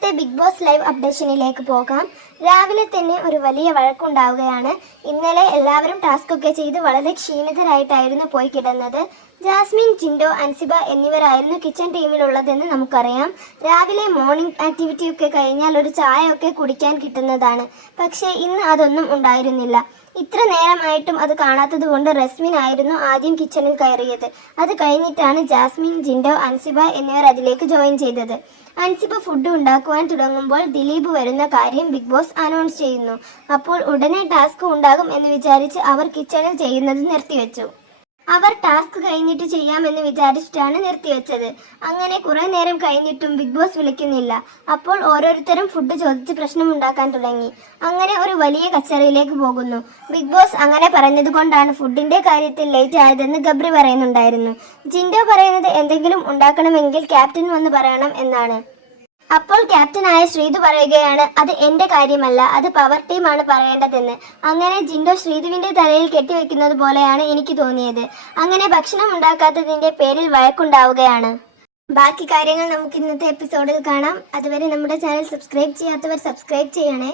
ഇന്നത്തെ big boss live അപ്ഡേഷനിലേക്ക് പോകാം. രാവിലെ തന്നെ ഒരു വലിയ വഴക്കുണ്ടാവുകയാണ്. ഇന്നലെ എല്ലാവരും ടാസ്ക് ഒക്കെ ചെയ്ത് വളരെ ക്ഷീണിതരായിട്ടായിരുന്നു പോയി കിടന്നത്. ജാസ്മിൻ ജിൻഡോ അൻസിബ എന്നിവരായിരുന്നു കിച്ചൺ ടീമിലുള്ളതെന്ന് നമുക്കറിയാം. രാവിലെ മോർണിംഗ് ആക്ടിവിറ്റി ഒക്കെ കഴിഞ്ഞാൽ ഒരു ചായ ഒക്കെ കുടിക്കാൻ കിട്ടുന്നതാണ്. പക്ഷേ ഇന്ന് അതൊന്നും ഉണ്ടായിരുന്നില്ല. ഇത്ര നേരമായിട്ടും അത് കാണാത്തത് കൊണ്ട് റസ്മിൻ ആയിരുന്നു ആദ്യം കിച്ചണിൽ കയറിയത്. അത് കഴിഞ്ഞിട്ടാണ് ജാസ്മിൻ ജിൻഡോ അൻസിബ എന്നിവർ അതിലേക്ക് ജോയിൻ ചെയ്തത്. അൻസിബ ഫുഡ് ഉണ്ടാക്കുവാൻ തുടങ്ങുമ്പോൾ ദിലീപ് വരുന്ന കാര്യം ബിഗ് ബോസ് അനൗൺസ് ചെയ്യുന്നു. അപ്പോൾ ഉടനെ ടാസ്ക് ഉണ്ടാകും എന്ന് വിചാരിച്ച് അവർ കിച്ചണിൽ ചെയ്യുന്നത് നിർത്തിവെച്ചു. അവർ ടാസ്ക് കഴിഞ്ഞിട്ട് ചെയ്യാമെന്ന് വിചാരിച്ചിട്ടാണ് നിർത്തിവെച്ചത്. അങ്ങനെ കുറെ നേരം കഴിഞ്ഞിട്ടും ബിഗ് ബോസ് വിളിക്കുന്നില്ല. അപ്പോൾ ഓരോരുത്തരും ഫുഡ് ചോദിച്ച് പ്രശ്നമുണ്ടാക്കാൻ തുടങ്ങി. അങ്ങനെ ഒരു വലിയ കച്ചറയിലേക്ക് പോകുന്നു. ബിഗ് ബോസ് അങ്ങനെ പറഞ്ഞതുകൊണ്ടാണ് ഫുഡിന്റെ കാര്യത്തിൽ ലേറ്റ് ആയതെന്ന് ഗബ്രി പറയുന്നുണ്ടായിരുന്നു. ജിൻഡോ പറയുന്നത് എന്തെങ്കിലും ഉണ്ടാക്കണമെങ്കിൽ ക്യാപ്റ്റൻ വന്ന് പറയണം എന്നാണ്. അപ്പോൾ ക്യാപ്റ്റനായ ശ്രീതു പറയുകയാണ് അത് എന്റെ കാര്യമല്ല അത് പവർ ടീമാണ് പറയേണ്ടതെന്ന്. അങ്ങനെ ജിൻഡോ ശ്രീതുവിന്റെ തലയിൽ കെട്ടിവെക്കുന്നത് പോലെയാണ് എനിക്ക് തോന്നിയത്. അങ്ങനെ ഭക്ഷണം ഉണ്ടാക്കാത്തതിന്റെ പേരിൽ വഴക്കുണ്ടാവുകയാണ്. ബാക്കി കാര്യങ്ങൾ നമുക്ക് ഇന്നത്തെ എപ്പിസോഡിൽ കാണാം. അതുവരെ നമ്മുടെ ചാനൽ സബ്സ്ക്രൈബ് ചെയ്യാത്തവർ സബ്സ്ക്രൈബ് ചെയ്യണേ.